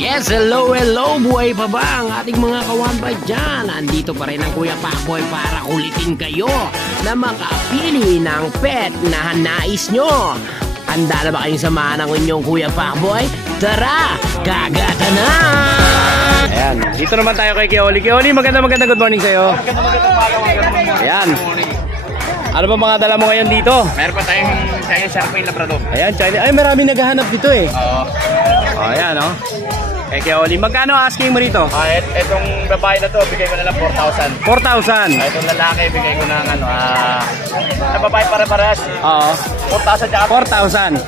Yes, hello, buhay pa ba ang ating mga kawanbay dyan? Andito pa rin ang Kuya Pacboy para kulitin kayo na makapili ng pet na nais nyo. Handa na ba kayong samahan ng inyong Kuya Pacboy? Tara, gagata na! Ayan, dito naman tayo kay Kioli. Kioli, maganda good morning sa'yo. Ayan. Ano ba mga dala mo ngayon dito? Meron pa tayong Chinese Sharpei Labrador. Ayan, China. Ay, marami naghahanap dito eh. Oo. Ayan, oh. Kay Oli, magkano asking mo rito? Itong babae na to, bigay ko na lang 4,000. 4,000. Itong lalaki, bigay ko na na babae para-parehas. Oo. 4,000 tsaka 4,000.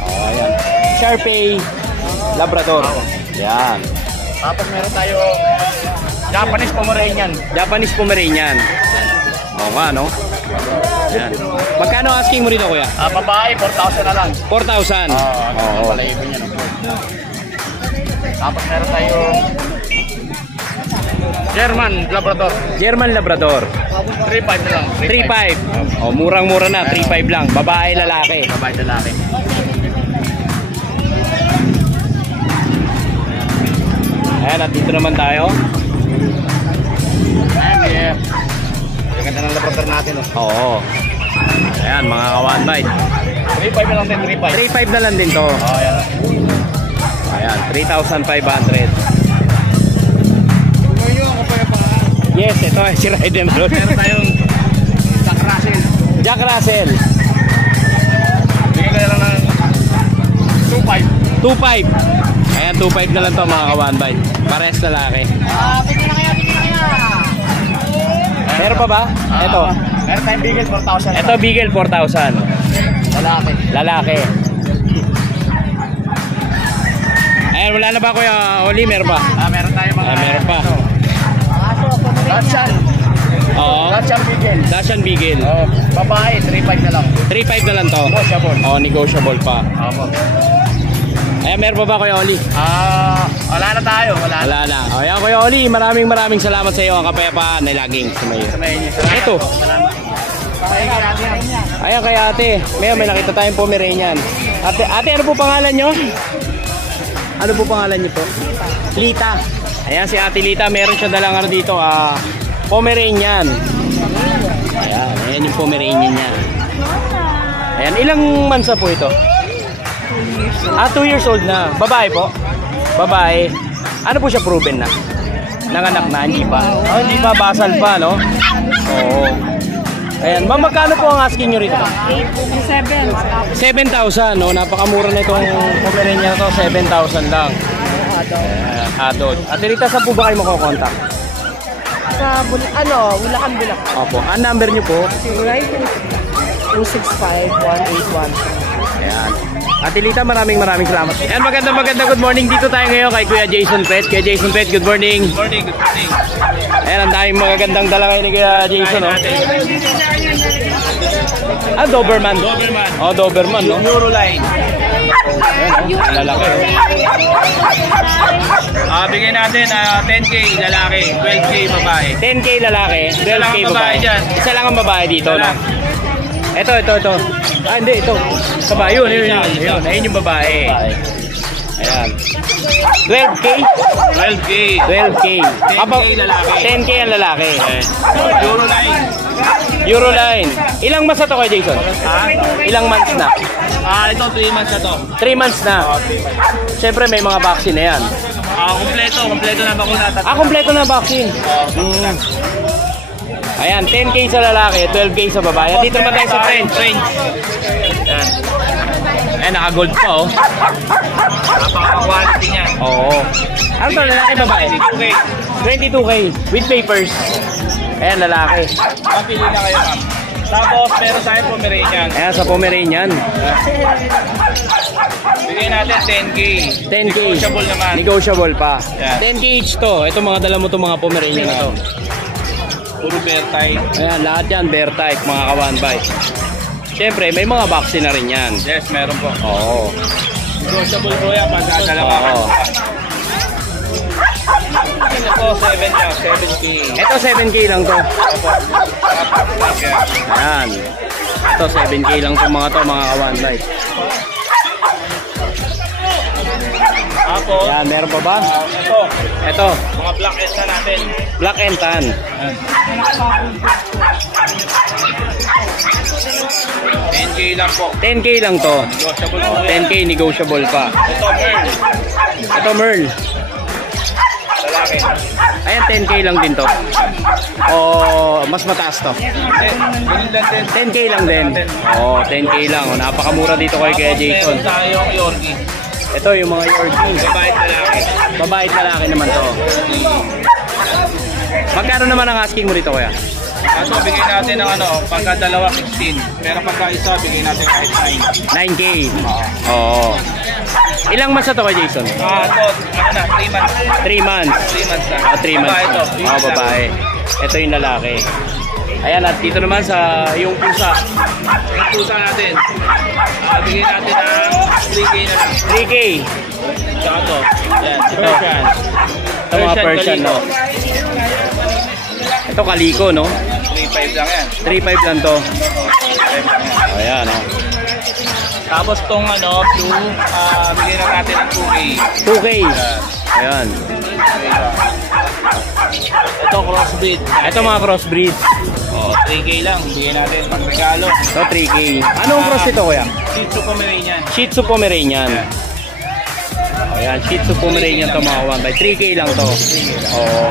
Ayan. Sharpei Labrador. Ayan. Tapos meron tayo Japanese Pomeranian. Japanese Pomeranian. Oo nga, no? Ayan. Magkano asking mo rito, kuya? Babae, 4,000 na lang. 4,000. Oo. Palaibin niya, no? Tapos meron tayo German Labrador. German Labrador. 3,500 na lang. 3,500. Oh, murang-mura na. 3,500 lang. Babae, lalaki. Babae, lalaki. Ayan, at dito naman tayo. Ayan, yung ganda ng Labrador natin. Oo. Ayan, mga kawanbay. 3,500 na lang din, 3,500 na lang din to. Ayan. Ayan, 3,500. Yes, ito ay si Raiden Bro. Meron tayong Jack Russell. Jack Russell. Bigyan ka na lang ng 2,500. 2,500. Ayan, 2,500 na lang to mga kawanbay. Pares na laki. Bigyan na kaya. Meron pa ba? Ito. Meron tayong Beagle 4,000. Ito Beagle 4,000. Lalaki. Lalaki. Ayan, wala na ba Kuya Oli? Meron pa? Meron tayong mga... Meron pa. Dachshund. Oo. Dachshund Beagle. Dachshund Beagle. Babae, 3,500 na lang. 3,500 na lang to. Negotiable. Oo, negotiable pa. Opo. Ayan, meron pa ba Kuya Oli? Wala na tayo. Wala na. Ayan, Kuya Oli, maraming salamat sa iyo. Ang kapayapaan na laging sumayo. Ito. Ayan kay ate. May nakita tayong Pomeranian. Ate, ano po pangalan nyo? Ano po pangalan nyo po? Lita. Ayan si Ate Lita. Meron siya dalang dito. Pomeranian. Ayan yung Pomeranian niya. Ayan, ilang months na po ito? 2 years old na. Babae po? Babae. Ano po siya, proven na? Nanganak na? Hindi pa? Hindi pa. Basal pa, no? Oo. Ayan. Ma'am, magkano po ang asking nyo rito? 7,000, no? Napakamura na itong Pomeranian to. 7,000 lang. Adult. At Rita, saan po ba kayo makokontak? Sa Bulacan. Opo. Ang number nyo po? 265-1813. Ayan. Ate Lita, maraming salamat. Ayan, maganda good morning. Dito tayo ngayon kay Kuya Jason Pet. Kuya Jason Pet, good morning. Good morning. Ayan, ang daming magagandang dala ngayon ni Kuya Jason, no? Doberman. Oh, Doberman, no? Euroline. Ayan, lalaki. Bigyan natin 10K lalaki, 12K babae. 10K lalaki, 12K babae. Dyan. Isa lang ang babae dito, no? Ito. Hindi, ito. Babae, yun. Ayun yung babae. Ayan. 12K? 12K. 12K. 10K lalaki. 10K ang lalaki. Euroline. Euroline. Ilang months na to kay Jason? Ilang months na? Ito 3 months na to. 3 months na. Siyempre may mga vaccine na yan. Kompleto na bakuna. Kompleto na vaccine. Ayan, 10K sa lalaki, 12K sa babae. At dito naman tayo sa French. Ayan. Ayan, naka-gold pa, oh. Napaka-quality niya. Oo. Ano to, lalaki, babae? 22K. With papers. Ayan, lalaki. Papili na kayo, ma'am. Tapos, meron tayong Pomeranian. Ayan, sa Pomeranian. Bigyan natin 10K. 10K. Negotiable naman. Negotiable pa. Yan. 10K each to. Ito mga dala mo to mga Pomeranian na to. Puro bear type. Ayan, lahat yan bear type, mga kawanbay. Siyempre, may mga vaccine na rin yan. Yes, meron po. Oo. Negotiable po yan. Pagkakalawa ka. Oo. Ito, 7K. Ito, 7K lang to. Ayan. Ito, 7K lang to mga kawanbay. Tapos, Yan, meron pa ba? ito, Ito, mga black ends na natin. black and tan. 10K lang po. 10K lang to. Negotiable po yan. 10K negotiable pa. Ito, Merl. Ito Merl. Lalaki. Ayan, 10K lang din to. O mas mataas to. Ganun lang din. 10K lang din. Oh, 10K lang. O, napakamura dito kay Kuya Jason. Meron tayong Yorkie. Ito yung mga Yorkie. Babae at lalaki. Babae at lalaki naman to. Magkano naman ang asking mo dito, Kuya? Kaso, bigay natin ng pagka dalawa 16. Pero pagka isa, bigay natin kahit 9. 9K. Oo. Ilang months na to kay Jason? Ito, 3 months. 3 months. 3 months na. 3 months. Babae ito. Babae. Ito yung lalaki. Ayan, at dito naman sa yung pusa. Yung pusa natin. Bigay natin ng 3K na lang. 3K. Tsaka ito. Yan, Ito. Persian. Ito mga Persian, no? Ito kaliko, no? 3.5 lang yan. 3.5 lang to. Ayan, no? Tapos tong blue, bigay na natin ng 2K. 2K. Ayan. Ito crossbreed. Ito mga crossbreed. 3K lang. Bigay natin pang regalo. Ito 3K. Anong cross ito, Kuya? Shih Tzu Pomeranian. Shih Tzu Pomeranian. Ayan, Shih Tzu Pomeranian to mga 1 by 3K lang to. Oo.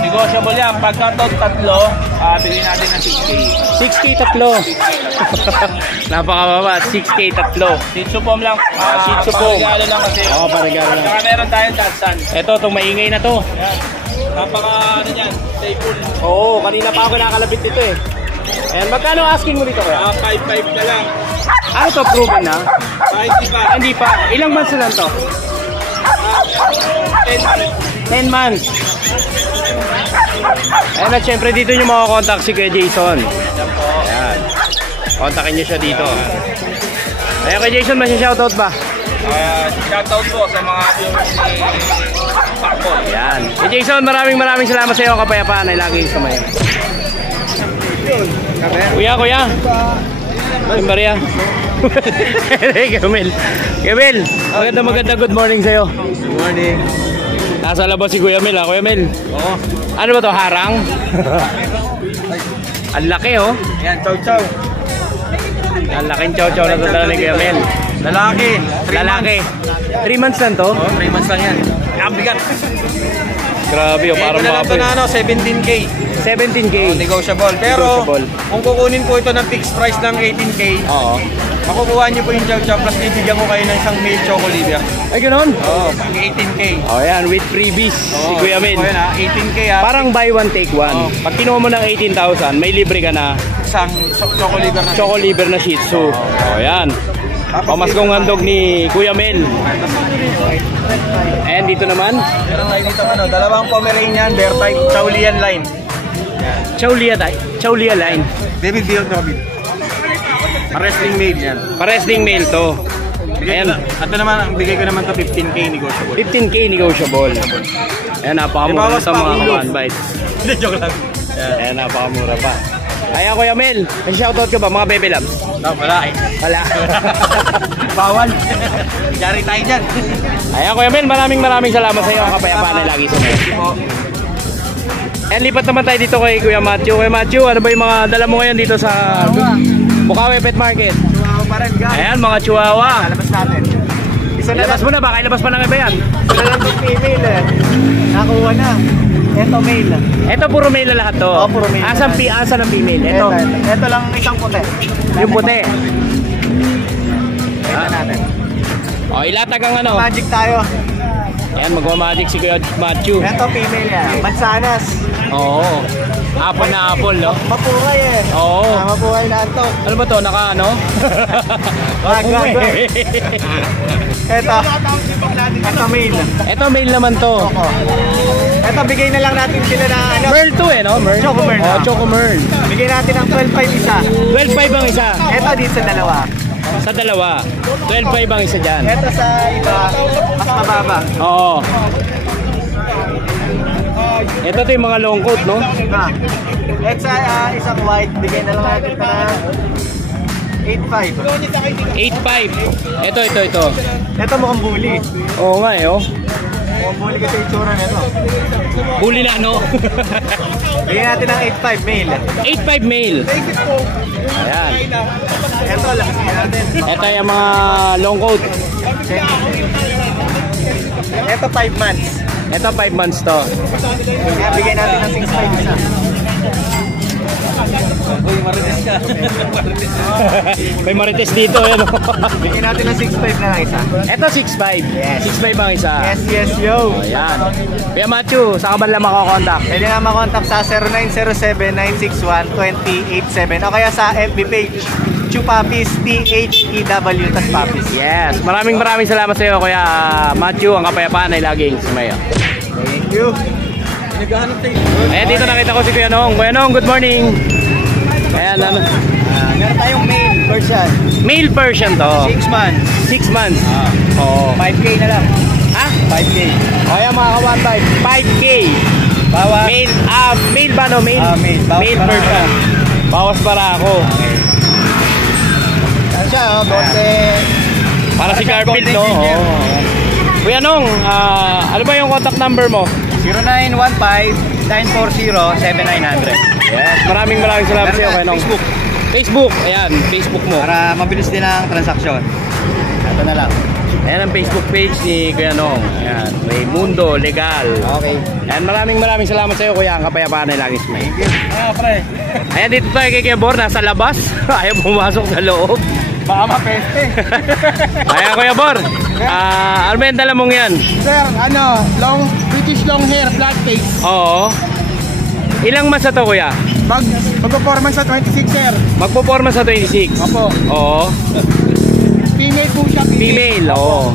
Negotiable yan. Pagka ito tatlo, bigay natin ng 6K. 6K tatlo. Napakababa, 6K tatlo. Shih Tzu Pom lang. Shih Tzu Pom. Pang regalo lang kasi. Oo, parigaro lang. Saka meron tayong Dachshund. Ito, itong maingay na to. Yan. Napaka yan, playful. Oo, kanina pa ako nakakalapit dito eh. Ayan, magkano asking mo dito, Kuya? 5.5 na lang. Ano to, proven na? Kahit di pa. Hindi pa. Ilang months na lang to? 10 months. Ayan at syempre dito nyo makakontakt si Kuya Jason. Ayan. Kontakin nyo siya dito. Ayan, Kuya Jason, masya-shoutout ba? Shoutout po sa mga viewers ni Pakboy. Ayan. Kuya Jason, maraming salamat sa iyo. Kapayapaan ay lagi sumayo. Kuya. Ay, Maria. Gamil. Maganda good morning sa'yo. Good morning. Nasa labas si Kuya Mel, ha? Kuya Mel. Oo. Ano ba to, harang? Ang laki, oh. Yan, chow. Ang laking chow-chow na tanda ni Kuya Mel. Lalaki. Lalaki. 3 months lang to? 3 months lang yan. Ang bigat. Grabe, oh. Parang Ito na lang ito mapoy. na 17K. 17K. Negotiable. Pero, Negotiable. kung kukunin po ito ng fixed price ng 18K, Oo. makukuha niyo po yung chow plus bibigyan ko kayo ng isang male choco liver. Ay, ganun? Oo, 18K. Oh, yan. With freebies. Si Kuya Mel. Ito yun, 18K ha. Parang buy one, take one. Oo. Pag kinuha mo ng 18,000, may libre ka na Isang choco liver na. Choco liver na Shih Tzu. Oh, yan. Pamaskong handog ni Kuya Mel. And dito naman, Meron tayo dito dalawang Pomeranian, bear type, Chaulian line. Chaulia line. David Dion Robin. Wrestling made yan. Pares ding male to. Ayan, Ito naman, ang bigay ko naman to 15K negotiable. 15K negotiable. Ayan, napakamura Ibawas sa pa, mga ulo. command bites. Hindi, joke lang. Ayan, napakamura pa. Ayan, Kuya Mel, may shoutout ka ba mga Bebe Labs? No, wala eh. Wala. Bawal. Yari tayo dyan. Ayan, Kuya Mel, maraming salamat sa iyo. Ang kapayapaan ay lagi sa mga. And lipat naman tayo dito kay Kuya Matthew. Kuya Matthew, ano ba yung mga dala mo ngayon dito sa Bukawi Pet Market? Chihuahua pa rin, guys. Ayan, mga chihuahua. Labas natin. Isa na Ilabas mo na, baka ilabas pa ng iba yan. Isa lang yung female eh. Nakuha na. Ito male. Ito puro male na lahat to. Oo, puro male na Asan lahat. ng female? Ito. Ito lang isang puti. Yung puti. Ito natin. O, ilatag ang ano. Magic tayo. Ayan, magmamagic si Kuya Matthew. Ito female yan. Mansanas. Oo. Apple na apple, no? Mapuhay eh. Oo. Mapuhay na ito. Ano ba to? Naka ano? Gago. Ito. Ito male. Ito male naman to. Ito bigay na lang natin sila na ano. Merl to eh, no? Merl? Choco Merl. Oh, Choco Merl. Bigay natin ng 12.5 isa. 12.5 ang isa. Ito dito sa dalawa. Sa dalawa. 12.5 ang isa dyan. Ito sa iba, mas mababa. Oo. Ito to yung mga long coat, no? Ha. Ito sa isang white, bigay na lang natin na 8.5. 8.5. Ito. Ito mukhang bully. Oo nga eh, oh. Mukhang bully kasi itsura nito. Bully na ano? Bigyan natin ng 8.5 male. 8.5 male. Ayan. Ito, lakas natin. Ito yung mga long coat. Ito 5 months. Ito 5 months to. Kaya bigyan natin ng 6.5 isa. May marites dito, yan. Bigyan natin ng 6.5 na lang isa. Ito 6.5. Yes. 6.5 ang isa. Yes, yo. Ayan. Kuya Matthew, saan ka ba lang makakontakt? Pwede nga makontakt sa 0907-961-2087 o kaya sa FB page Chupapis, T-H-E-W, tas Papis. Yes. Maraming salamat sa iyo, Kuya Matthew. Ang kapayapaan ay laging sumayo. Thank you. Ayan, dito nakita ko si Kuya Nong. Kuya Nong, good morning. Ayan, ano? Meron tayong male version. Male Persian to. 6 months. 6 months. Oo. 5K na lang. Ha? 5K. O yan mga ka-1.5. 5K. Bawas. Male, male ba no? Male? Male. Bawas Male para Persian. Bawas para ako. Ano siya, bote. Para si Parang Garfield, Golden no? Junior. Oo. Kuya Nong, ano ba yung contact number mo? 0915-940-7900. Yes. Maraming salamat sa iyo, Kuya Nong. Facebook. Ayan, Facebook mo. Para mabilis din ang transaksyon. Ito na lang. Ayan ang Facebook page ni Kuya Nong. Ayan, Raymundo Legal. Okay. Ayan, maraming salamat sa iyo, Kuya. Ang kapayapaan ay laging sumayo. Pre. Ayan, dito tayo kay Kuya Bor, nasa labas. Ayaw pumasok sa loob. Baka mapeste. Ayan, Kuya Bor. Ano ba yung dala mong yan? Sir, British long hair, flat face. Oo. Ilang months na to, Kuya? Mag-performance sa 26, sir. Magpo-forma sa 26. Opo. Oo. Female po siya. Female, oo.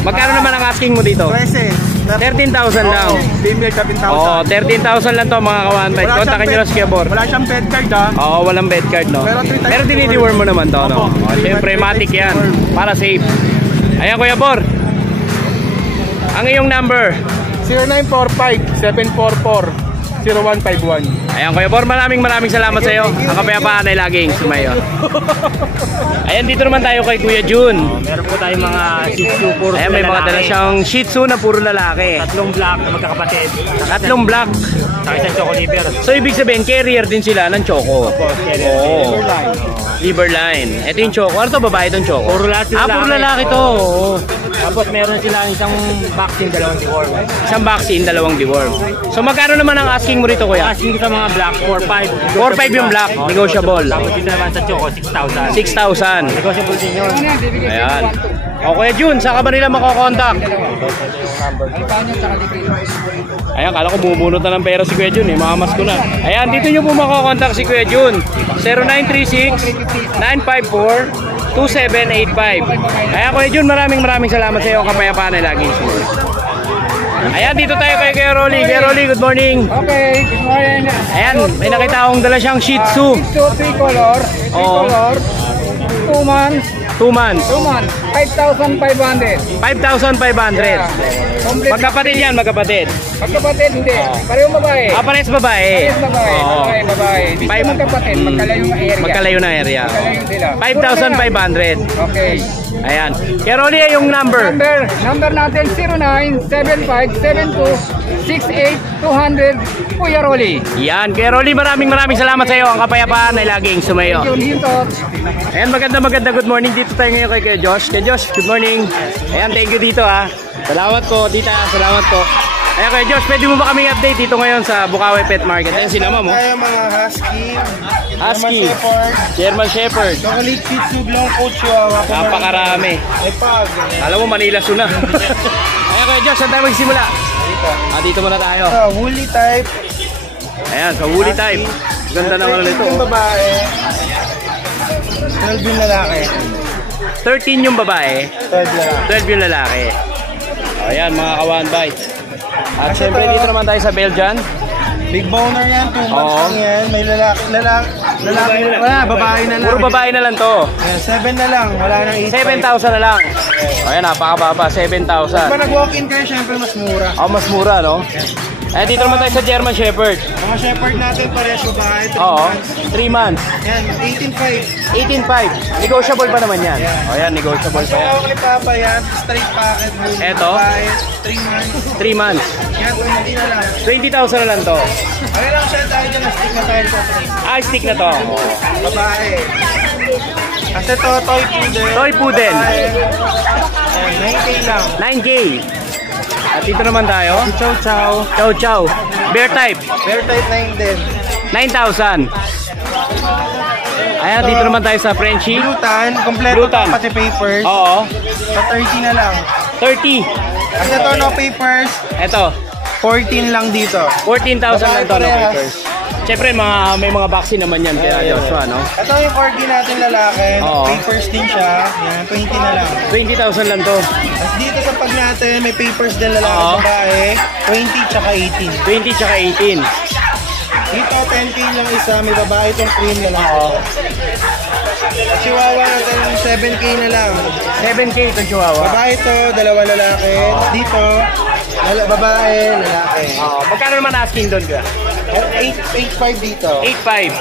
Magkano naman ang asking mo dito? 13,000 lang. Female 13,000. Oo, 13,000 lang to mga kawan. Kontakin nyo na si Kuya Bor. Wala siyang bed card ha. Oo, walang bed card, no? Pero 3 times Pero dinideworm mo naman to, no? Opo. Siyempre, matic yan. Para safe. Ayan, Kuya Bor. Ang iyong number. 0945-744-0151. Ayan, Kuya Bor, maraming salamat sa iyo. Ang kapayapaan ay laging sumayo. Ayan, dito naman tayo kay Kuya Jun. Meron po tayong mga Shih Tzu, puro Ayan, may mga dala siyang Shih Tzu na puro lalaki. tatlong black na magkakapatid. Tatlong black. Saka isang choco liver. So, ibig sabihin, carrier din sila ng choco. Oo. Liver line. Ito yung choco. Ano to, babae itong choco? Puro lalaki. Puro lalaki to. Oo. Tapos meron sila isang vaccine, dalawang deworm. Isang vaccine, dalawang deworm. So, magkano naman ang asking mo rito, Kuya? Asking ko sa mga black, 4-5. 4-5 yung black, negotiable. Tapos dito naman sa choco, 6,000. 6,000. Negotiable din yun. Ayan. O Kuya Jun, saan ka ba nila makokontakt? Ayan, kala ko bubunot na ng pera si Kuya Jun eh. Makamas ko na. Ayan, dito nyo po makokontakt si Kuya Jun. 0936-954-2785. Ayan, Kuya Jun, maraming salamat sa iyo. Ang kapayapaan ay laging sumunod. Ayan, dito tayo kay Kuya Rolly. Kuya Rolly, good morning. Okay, good morning. Ayan, may nakita akong dala siyang Shih Tzu. So, 3 color. 3 Oo. color. 2 months. 2 months. 2 months. 5,500. 5,500. Complete. Magkapatid yan, magkapatid. Magkapatid, hindi. Parehong babae. Parehas babae. Parehas babae. Oo. Babae. Hindi Five- sila magkapatid. Magkalayo yung area. Magkalayo na area. Magkalayo sila. 5,500. Okay. Ayan. Kaya Rolly, yung number. Number natin 09757268-200. Kuya Rolly. Yan. Kaya Rolly, maraming salamat sa iyo. Ang kapayapaan ay laging sumayo. Yun hinto. Ayan, maganda. Good morning. Dito tayo ngayon kay Josh. Kay Josh, good morning. Ayan, thank you dito ha. Salamat po, tita. Salamat po. Ayan, kay Josh, pwede mo ba kami update dito ngayon sa Bukawi Pet Market? Ayan sila, ma'am. Tayo mga husky. Husky. German Shepherd. German Shepherd. Chocolate Shih Tzu, long coat chihuahua. Napakarami. Ay pag. Alam mo, Manila Suna. Ayan, kay Josh, saan tayo magsimula? Dito muna tayo. Woolly type. Ayan, sa woolly type. Ganda naman nito. Yung babae. 12 yung lalaki. 13 yung babae, 12 lalaki. 12 yung lalaki. O yan, mga kawanbay. At syempre dito naman tayo sa Belgian. Big boner yan, 2 months Oo. lang yan. May lalaki wala, babae na lang. Puro babae na lang to. 7 na lang, wala nang 8. 7,000 na lang. O yan, napakababa, 7,000. Pag nag-walk-in kayo, syempre mas mura. O, mas mura, no? Eh, dito naman tayo sa German Shepherd. Mga shepherd natin pares babae, 3 Oo, months. 3 months. Yan, 18.5. 18.5. Negotiable pa naman yan. O yan, negotiable pa yan. So, kay Papa yan, straight packet. Eto? Babae, 3 months. 3 months. Yan, 20 na lang. 20,000 na lang to. Okay lang siya dahil dyan, na-stick na tayo sa frame. Ah, stick na to. Babae. Kasi to, toy poodle. Toy poodle. Babae. Yan, 9K lang. 9K. At dito naman tayo. Chow chow. Chow chow. Bear type. Bear type 9 din. 9,000. Ayan, dito naman tayo sa Frenchie. Blutan, kompleto to, Blutan. pati papers. Oo. Sa 30 na lang. 30. Kasi to, no papers. Eto. 14 lang dito. 14,000 lang to, no Parehas. papers. Siyempre, may mga vaccine naman yan kaya Joshua, no? Ito yung corgi natin lalaki. Oo. Papers din siya. Yan, 20 na lang. 20,000 lang to. Tapos dito sa pag natin, may papers din lalaki, Oo. babae. 20 tsaka 18. 20 tsaka 18. Dito, 10K lang isa. May babae itong cream na lang. Chihuahua natin, 7K na lang. 7K itong chihuahua. Babae to, dalawa lalaki. Dito, babae, lalaki. Oo. Magkano naman asking doon ka? 8.5 dito. 8.5.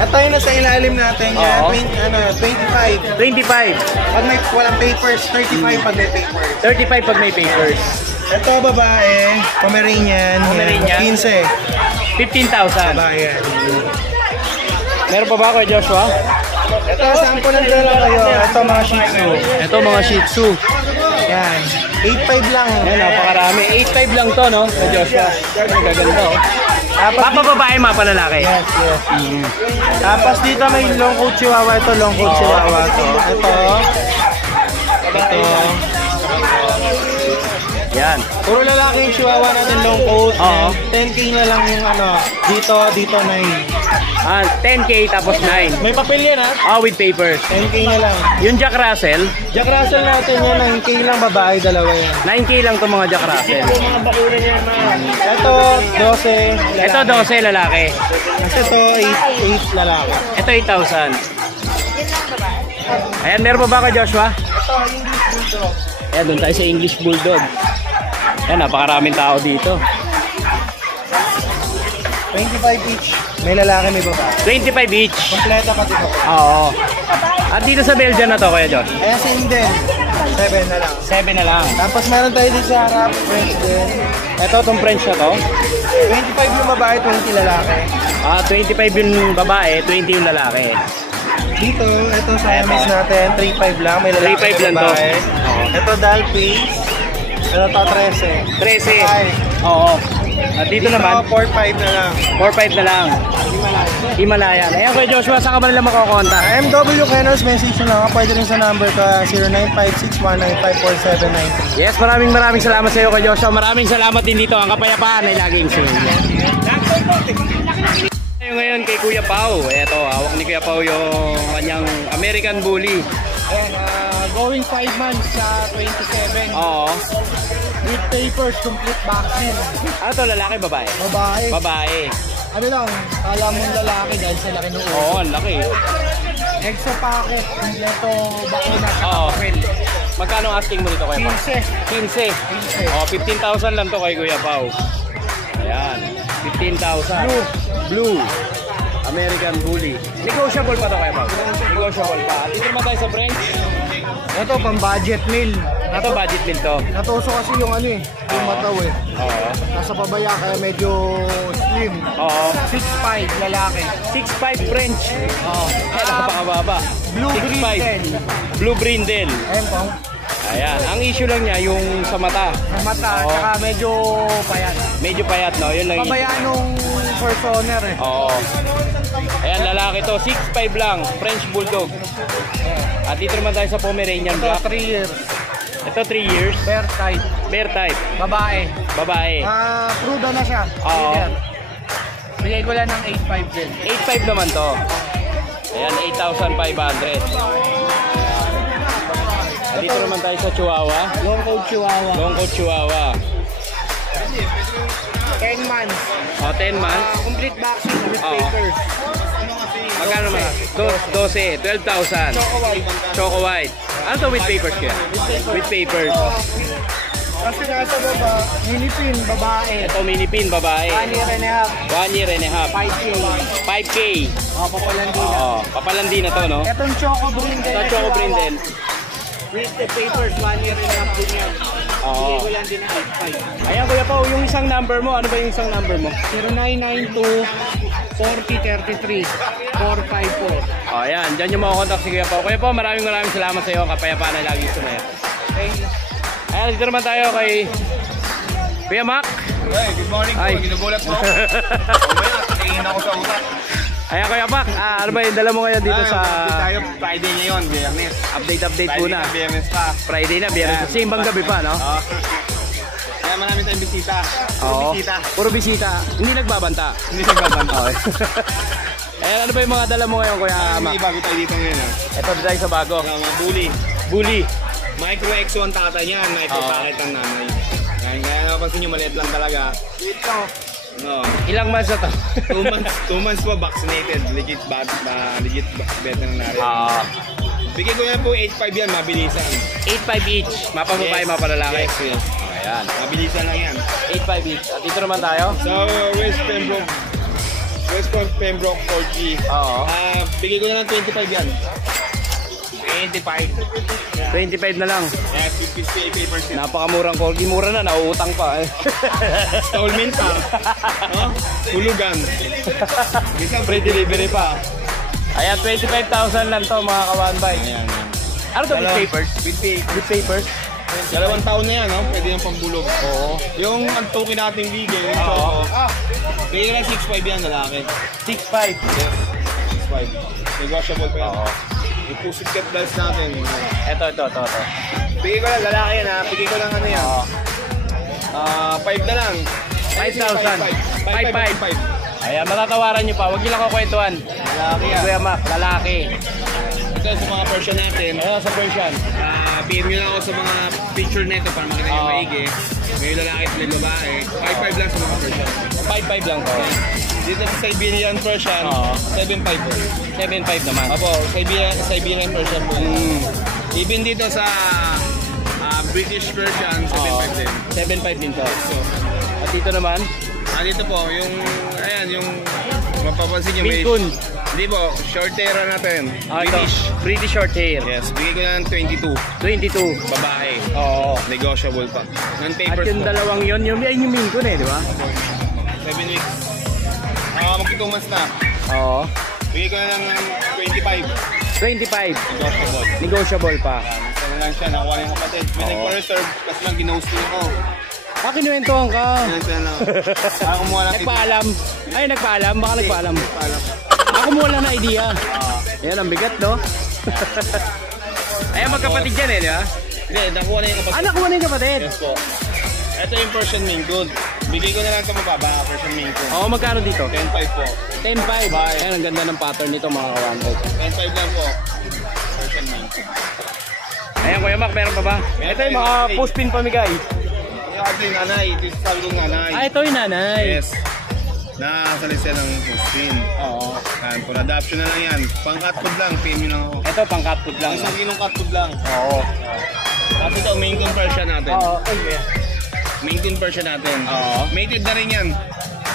At tayo na sa ilalim natin yan, Oo. 25. 25. Pag may walang papers, 35 pag may papers. 35 pag may papers. Ito babae, Pomeranian. Pomeranian. 15. 15,000. Babae yan. Meron pa ba Kuya Joshua? Ito, sample ng dala kayo. Ito mga Shih Tzu. Ito mga Shih Tzu. Yan. 8.5 lang. Ayan, napakarami. 8.5 lang to, no? Kuya Joshua. Ang gaganda, oh. Tapos, Papa babae, mapa lalaki. yes, yes. Tapos dito may long coat chihuahua. Ito, long coat Oo. chihuahua to. Ito. Ito. Yan. Puro lalaki yung chihuahua natin, long coat. Oo. 10K na lang yung ano. Dito 9. Ah, 10K tapos 9. May papel yan ha. Ah, with papers. 10K na lang. Yung Jack Russell, Jack Russell natin yan, 9K lang babae, dalawa yan. 9K lang to mga Jack Russell. Ito, 12. Ito 12 lalaki. Kasi ito, 8 lalaki. Ito 8,000. Ayan, meron pa ba ka Joshua? Ito, English Bulldog. Ayan, doon tayo sa English Bulldog. Ayan, napakaraming tao dito. 25 each. May lalaki, may babae. 25 each. Kompleta pati po. Oo. At dito sa Belgian na to, Kuya Josh? Ayan, same din. 7 na lang. 7 na lang. Tapos meron tayo dito sa harap, French din. Ito, itong French na to. 25 yung babae, 20 lalaki. Ah, 25 yung babae, 20 yung lalaki. Dito, ito sa Siamese natin, 3.5 lang. May lalaki, 3.5 lang may to. babae. Ito, doll face. Ito, 13. 13. Oo. At dito naman, 4.5 na lang. 4.5 na lang. Himalayan. Ayan, Kuya Joshua, saan ka ba nila makakontak? MW Kenos, message nyo lang. Pwede rin sa number ko, 0956195479. Yes, maraming salamat sa iyo, Kuya Joshua. Maraming salamat din dito. Ang kapayapaan ay laging sinunod. Ngayon kay Kuya Pao. Eto, hawak ni Kuya Pao yung kanyang American Bully. Ayan, going 5 months sa 27. Oo. With papers, complete vaccine. Ano to, lalaki, babae? Babae. Babae. Ano lang, kala mong lalaki dahil sa laki ng ulo. Oo, ang laki. Extra packet, kompleto bakuna sa Oo. papel. Magkano asking mo dito, Kuya Pao? 15. 15. Oh, 15,000 lang to kay Kuya Pao. Ayan, 15,000. Blue. American Bully. Negotiable pa to Kuya Pao. Negotiable pa. At dito naman tayo sa French. Ito, pang budget meal. Ito budget meal to. Natuso kasi yung ano eh, yung mataw eh. Oo. Nasa pabaya kaya medyo slim. Oo. 6'5", lalaki. 6'5 French. Oo. Napakababa. Blue 6'5. Brindle. Blue Brindle. Ayun po. Ayan. Ang issue lang niya yung sa mata. Sa mata, Oo. tsaka medyo payat. Medyo payat, no? Yun lang yung Pabayaan nung first owner eh. Oo. Ayan, lalaki to. 6'5 lang. French Bulldog. At dito naman tayo sa Pomeranian Ito, Black. 3 years. Ito 3 years. Bear type. Bear type. Babae. Babae. Pruda na siya. Oo. Leader. Bigay ko lang ng 8.5 din. 8'5 naman to. Ayan, 8,500. At dito naman tayo sa Chihuahua. Long coat chihuahua. Long coat Chihuahua. 10 months. O, 10 months. Complete vaccine with Oo. papers. Magkano naman? 12, 12,000. Choco white. Choco White. Ano to with papers kaya? With papers. Kasi nasa baba, Philippine, babae. Ito mini pin, babae. 1 year and a half. 1 year and a half. 5K. 5K. Papalandi na. Oo, papalandi na to, no? Etong Choco Brindle. Ito, Choco Brindle. With the papers, 1 year and a half din yan. Oo. Bigay ko yan din ng 8.5. Ayan, Kuya Pao, yung isang number mo, ano ba yung isang number mo? 0992-4033-454. Oh, ayan, dyan yung makakontakt si Kuya Pao. Kuya Pao, maraming salamat sa iyo. Kapayapaan na lagi sumayo. Ayan, dito naman tayo kay Kuya Mac. Hey, good morning po. Ay. Ginugulat mo. Umaya, tingin ako sa utak. Ayan, Kuya Mac, ano ba yung dala mo ngayon dito sa Tayo, Friday ngayon, Biyernes. update Friday muna? na, Biyernes pa. Friday na, biyernes. Kasi imbang gabi pa, no? Oo. Kaya marami tayong bisita. Oo. Bisita. Puro bisita. Hindi nagbabanta. Hindi nagbabanta. Okay. Ayan, ano ba yung mga dala mo ngayon, Kuya Mac? May bago tayo dito ngayon. Ito tayo sa bago. Mga bully. Bully. Micro Exo ang tata niyan, micro Oo. packet ang nanay. Kaya napapansin nyo, maliit lang talaga. Dito. No. Ilang months na to? 2 months po vaccinated. Legit veterinary. Bigay ko na po 8.5 yan, mabilisan. 8.5 each. Mapababae, mapalalaki. Yes, yes. Ayan. Mabilisan lang yan. 8.5 each. At dito naman tayo. So, West Pembroke 4G. Oo. Bigay ko na lang 25 yan. 25. 25 na lang. Yeah, 50 papers yan. Napakamurang corgi. Mura na, nauutang pa. Installment pa. No? Hulugan. Isang Free delivery pa. Ayan, 25,000 lang to mga kawanbay. Ayan. Ano to, with papers? With papers? 2 taon na yan, no? Pwede yung pambulog. Oo. Yung ang token nating bigay, yung Oo. bigay lang 6.5 yan, lalaki. 6.5. Yes. 6.5. Negotiable pa yan. Oo. Yung pusit cat bells natin. Ito. Bigay ko lang, lalaki yan ha. Bigay ko lang ano yan. 5 na lang. 5,000. 5,500. 5. Ayan, matatawaran nyo pa. Huwag nyo lang kukwentuhan. Lalaki yan. Kuya Mac, lalaki. Ito sa mga version natin. Ayan, sa Persian. PM nyo lang ako sa mga picture nito para makita nyo Oo. maigi. May lalaki at may babae. 5.5 lang sa mga version. 5.5 lang to. Dito sa Siberian version, Oo. 7.5 po. 7.5 naman. Opo, Siberian version po. Even dito sa British version, 7.5 din. 7.5 din to. At dito naman, Dito po, yung, ayan, yung mapapansin nyo, Maine Coon. Hindi po, short hair natin. Ito, British short hair. Yes, bigay ko na ng 22. 22. Babae. Oo. Negotiable pa. At Non-papers yung po. dalawang yun, yung Maine Coon di ba? 7 weeks. Magki 2 months na. Oo. Bigay ko na ng 25. 25. Negotiable. Negotiable pa. Ano lang siya, nakuha na yung kapatid. May nagpa-reserve, kasi lang ginoustin ako. Kinuwentuhan ka. Yan lang. Kumuha ng Nagpaalam. Ay, nagpaalam. Baka nagpaalam. Paalam. Kumuha lang na idea. Ayan, ang bigat, no? Ayan, magkapatid yan di ba? Hindi, nakuha na yung kapatid. Nakuha na yung kapatid. Yes po. Ito yung Persian Maine Coon. Bigay ko na lang ito mababa, Persian Maine Coon. Oo, magkano dito? 10.5 po. 10.5. Ayan, ang ganda ng pattern nito, mga kawanbay. 10.5 lang po. Persian Maine Coon. Ayan, Kuya Mac, meron pa ba? Ito yung mga puspin pamigay. Yung ito yung nanay. Ito yung sabi kong nanay. Ah, ito yung nanay. Yes. Nakasalisa ng puspin. Oo. Yan, for adoption na lang yan. Pang cat food lang, PM nyo lang ako. Ito, pang cat food lang. Isang kilong cat food lang. Oo. At ito, Maine Coon Persian natin. Oo. Ay, yes. Maine Coon Persian natin. Oo. Mated na rin yan.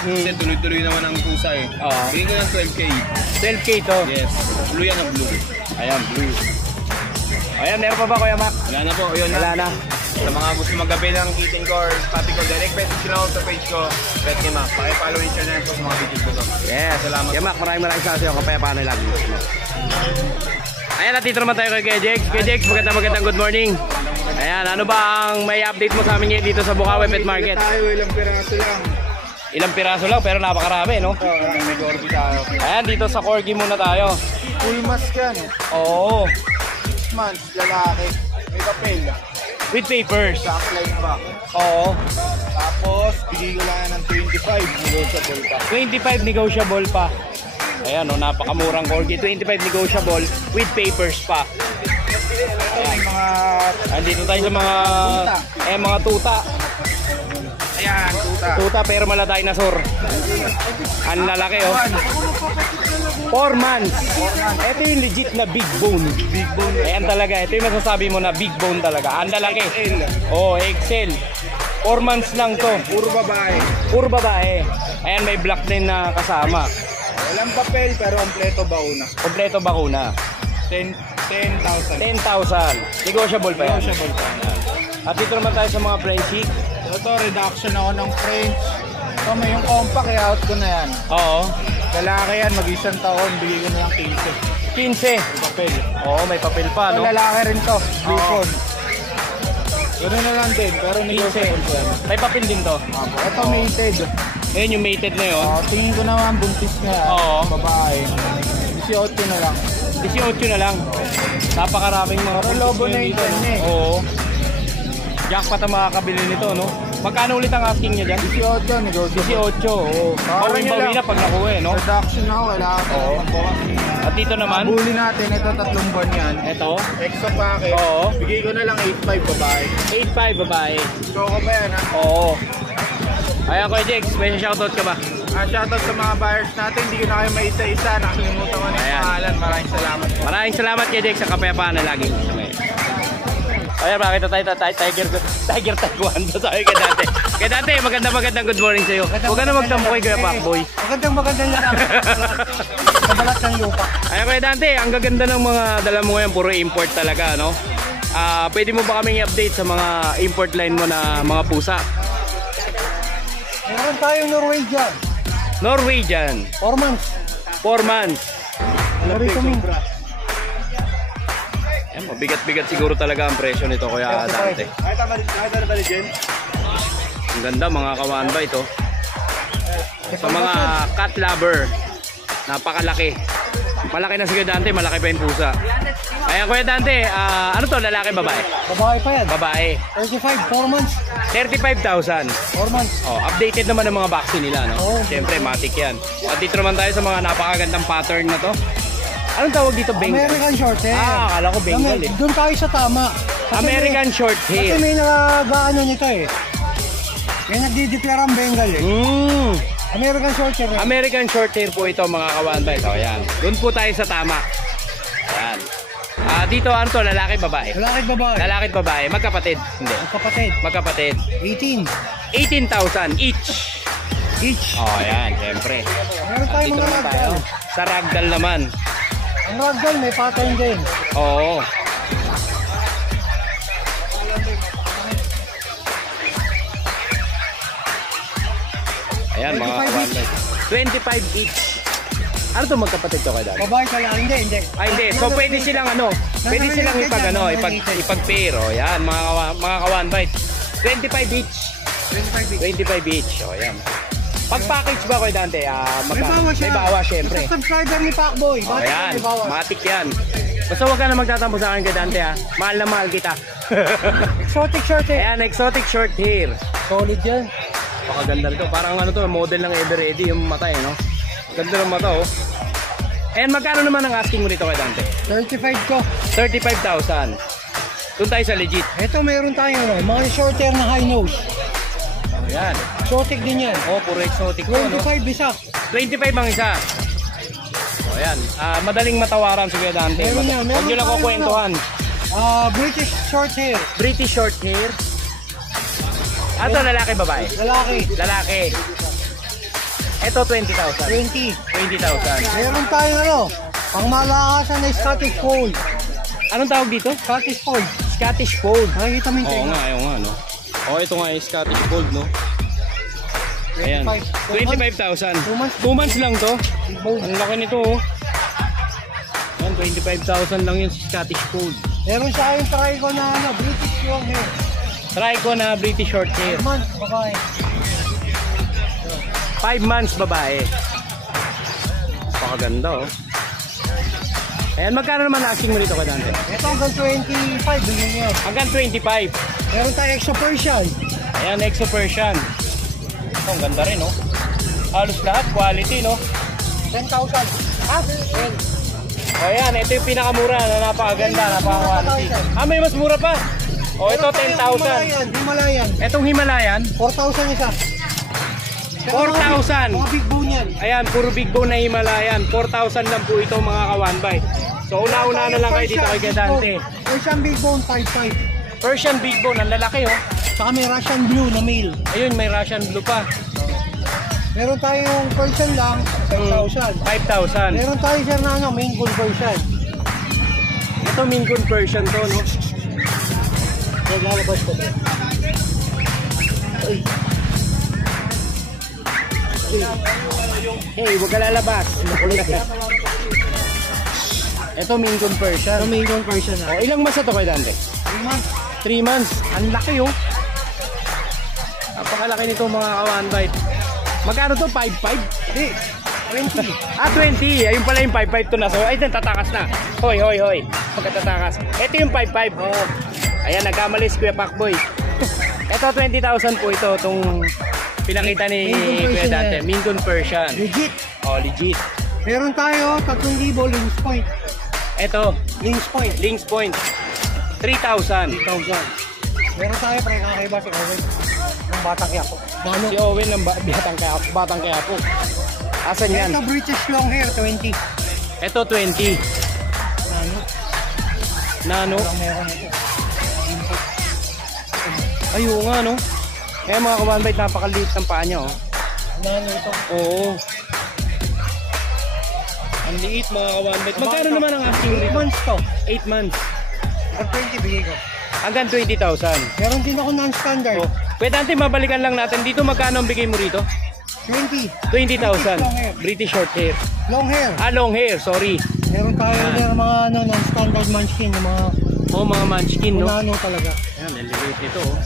Kasi tuloy-tuloy naman ang pusa eh. Oo. Bigyan ko ng 12K. 12K to. Yes. Blue yan ang blue. Ayan, blue. Ayan, meron pa ba, Kuya Mac? Wala na po. Yun Wala na. Sa mga gusto magabi ng Kitting ko or Pati ko, direct message na ako sa page ko. Pet ni Mac. Pakipollow yung channel ko sa mga videos ko to. Yes. Salamat. Kuya Mac, maraming sa iyo. Kapayapaan na lagi. Ayan, natito naman tayo kay Jex. Kay Jex, magandang good morning. Ayan, ano ba ang may update mo sa amin ngayon dito sa Bukawi Pet Market? Tayo, ilang piraso lang. Ilang piraso lang pero napakarami, no? May gorgi tayo. Ayan, dito sa Corgi muna tayo. Full mask yan. Oo. 6 months, lalaki. May papel. With papers. Backline back. Oo. Tapos, bigay ko lang yan ng 25. Negotiable pa. 25 negotiable pa. Ayan, no, napakamurang Corgi. 25 negotiable with papers pa. Ito, may mga Andito tayo sa mga tuta. Yan, tuta. Tuta pero mala dinosaur. Ang lalaki oh. 4 months. Ito yung legit na big bone. Big bone. Ayan talaga. Ito yung masasabi mo na big bone talaga. Ang lalaki. Oh, XL. 4 months lang to. Puro babae. Puro babae. Ayan, may black din na kasama. Walang papel pero kompleto bauna. Kompleto bakuna. 10,000. 10,000. Negotiable pa yan. Negotiable pa. At dito naman tayo sa mga Frenchie. Ito, reduction ako ng French. Ito, may yung compact, kaya out ko na yan. Oo. Lalaki yan, mag-isang taon, bigay ko na lang 15. 15. May papel. Oo, may papel pa, Ito, no? lalaki rin to. Oo. Lipon. Ganoon na lang din, pero 15. negotiable ko yan. May papel din to. Ito, mated. Ayan yung mated na yun. Tingin ko naman, buntis nga. Oo. Babae. 18 na lang. 18 na lang. Napakaraming mga Pero lobo na dito, yun no? eh. Oo. Jackpot ang makakabili nito, no? Magkano ulit ang asking niya dyan? 18, negotiable. 18, oo. Bawin-bawi na pag nakuha, no? Reduction ako, kailangan ko. Oo. At dito naman, Abuli natin, ito 3 buwan yan. ito, Extra packet. Oo. Bigay ko na lang 8.5 babae. 8.5 babae. Choco ba yan ha? Oo. Ayan, Kuya Jex, may shoutout ka ba? Shoutout sa mga buyers natin. Hindi ko na kayo maisa-isa. Nakalimutan ko na yung Ayan. pangalan. Maraming salamat. Maraming salamat Kuya Jex sa kapayapaan na laging kasama. Ayan, bakit Tiger Taekwondo sabi kay Dante. Kay Dante, magandang good morning sa'yo. Huwag ka na magtampo kay Kuya Pacboy. Magandang lang. Sa balat ng lupa. Ayan, Kuya Dante, ang gaganda ng mga dala mo ngayon, puro import talaga, no? Pwede mo ba kaming i-update sa mga import line mo na mga pusa? Meron tayong Norwegian. Norwegian, 4 months. 4 months. Lari kami. Ayan, mabigat-bigat siguro talaga ang presyo nito, Kuya Dante. Nakita na ba ni Jen? Ang ganda, mga kawanba ito. Sa mga cat lover, napakalaki. Malaki na si Kuya Dante, malaki pa yung pusa. Ayan, Kuya Dante, ano to, lalaki, babae? Babae pa yan. Babae. 35, 4 months. 35,000. 4 months. Oh, updated naman ang mga vaccine nila, no? Oo. Siyempre, matik yan. At dito naman tayo sa mga napakagandang pattern na to. Anong tawag dito, Bengal? American short hair. Akala ko Bengal eh. Doon tayo sa tama. American short Kasi hair. may nagaano nito eh. May nagdideclare ang Bengal eh. American short hair. American short hair po ito, mga kawanbay. So, ayan. Doon po tayo sa tama. Ayan. Dito, ano to, lalaki, babae? Lalaki babae. Lalaki at babae. Magkapatid? Hindi. Ang kapatid. Magkapatid. 18. 18,000 each. Each. Oh, ayan, siyempre. Meron tayong Dito mga naman tayo. ragdoll. Sa ragdoll naman. Ang ragdoll may pattern din. Oo. Ayan, mga 25 kawanbay. 25 each. Ano to, magkapatid to kay Dad? Babae ka lang. Hindi. Ay, hindi. So, pwede silang pwede silang ipag-pair. O, yan, mga kawanbay. 25 each. 25 each. O, yan. Pag-package ba kay Dante? May bawas siya. May bawas, syempre. Sa subscriber ni Pacboy. O, Bakit yan. may bawas? Matik yan. Basta huwag ka na magtatampo sa akin kay Dante, ha. Mahal na mahal kita. Exotic short hair. Ayan, exotic short hair. Solid yan. Pakaganda nito. Parang ano to, model ng Ever Ready yung mata, eh, no? Ganda ng mata, oh. And magkano naman ang asking mo nito kay Dante? 35 ko. 35,000. Doon tayo sa legit. Ito meron tayo mga short hair na high nose. Ayan. Exotic din yan. Oh, puro exotic to, no? 25 isa. 25 ang isa. O, ayan. Madaling matawaran si Kuya Dante. Meron yan, meron Huwag nyo lang tayo, kukwentuhan. British short hair. British short hair. Ito, lalaki, babae? Lalaki. Lalaki. Ito, 20,000. 20. 20,000. Meron tayo pang malakasan na Scottish Fold. Anong tawag dito? Scottish Fold. Scottish Fold. Nakikita mo yung Oo tenga. nga, no? Oh, ito nga yung Scottish Fold, no? Ayan. 25,000. 2 months lang to. Ang laki nito, oh. Ayan, 25,000 lang yung Scottish Fold. Meron siya yung trico na British long hair. Try ko na British short hair. 5 months, babae. 5 months, babae. Pakaganda, oh. Ayan, magkano naman asking mo dito kay Dante? Ito hanggang 25, bilhin niyo. Hanggang 25. Meron tayo extra Persian. Ayan, Exo Persian. Ito, ang ganda rin, oh. Halos lahat, quality, no? 10,000. Ha? 10. O, ayan, ito yung pinakamura na napakaganda, napaka-quality. May mas mura pa. O ito, Meron tayong 10,000. Himalayan. Etong Himalayan, 4,000 isa. 4,000. Mga big bone yan. Ayan, puro big bone na Himalayan. 4,000 lang po ito mga ka-one bite. So una-una na lang kayo dito kay Kuya Dante. Persian big bone, 5,500. Persian big bone, ang lalaki oh. Saka may Russian blue na male. Ayun, may Russian blue pa. Meron tayong Persian lang, 5,000. 5,000. Meron tayo sir na ano, main gold version. Ito Maine Coon Persian to, no? Lalabas ko. Hey, huwag ka lalabas. Ito Maine Coon Persian. Ito main gold version na. O, ilang months na to kay Dante? 3 months. Ang laki oh. Napakalaki nito mga ka-one bite. Magkano to? 5,500? Hindi, 20. Ah, 20. Ayun pala yung 5,500 to na. So, ay, tatakas na. Hoy, hoy, hoy. Pagkatatakas. Ito yung 5,500. Oh. Ayan, nagkamali si Kuya Pacboy. Ito, 20,000 po ito. Itong pinakita ni Maine Coon Kuya Persian Dante. yan. Maine Coon Persian. Legit. Oh, legit. Meron tayo 3,000 links point. Ito, Links point. Links Point. 3,000. 1,000. Meron tayo pre kakaiba si Owen. Yung batang yapo. Mano. Si Owen ng batang kaya po. Asan yan? Ito British long hair, 20. Ito, 20. Mano. Nano? Parang meron ito. Ayun nga, no? Eh, mga ka-one bite, napakaliit ng paa niya, oh. Mano ito. Oo. Ang liit mga ka-one bite. Magkano naman ang asking 8 rate? months to. 8 months. Ang 20 bigay ko. Hanggang 20,000. Meron din ako non-standard. Oh. Pwede natin mabalikan lang natin dito. Magkano ang bigay mo rito? 20. 20,000. British short hair. Long hair. Ah, long hair. Sorry. Meron tayo din mga ano, non-standard munchkin. Yung mga Oh, mga munchkin, no? nano talaga. Ayan, naliliit nito, oh.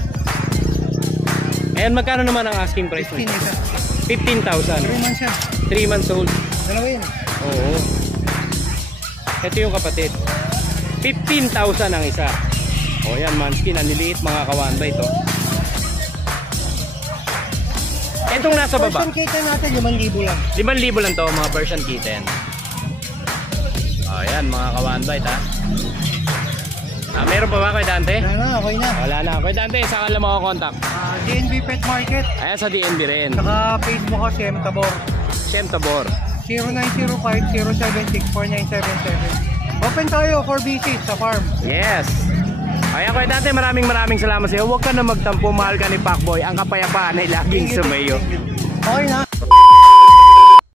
Ayan, magkano naman ang asking price mo? 15 isa. 15,000. 3 months yan. 3 months old. Dalawa yun. Oo. Ito yung kapatid. 15,000 ang isa. O yan, manskin. Ang liliit mga ka-one bite, oh. Itong nasa baba. Persian kitten natin, 5,000 lang. 5,000 lang to, mga Persian kitten. O yan, mga ka-one bite, ha. Ah, meron pa ba kay Dante? Wala na, okay na. Wala na. Kay Dante, saan ka lang makakontakt? DNB Pet Market. Ayan, sa DNB rin. Saka Facebook ko, Siem Tabor. Siem Tabor. 0905-076-4977. Open tayo for visit sa farm. Yes. Kaya Kuya Dante, maraming salamat sa iyo. Huwag ka na magtampo, mahal ka ni Pacboy. Ang kapayapaan ay laging sumayo. Okay na.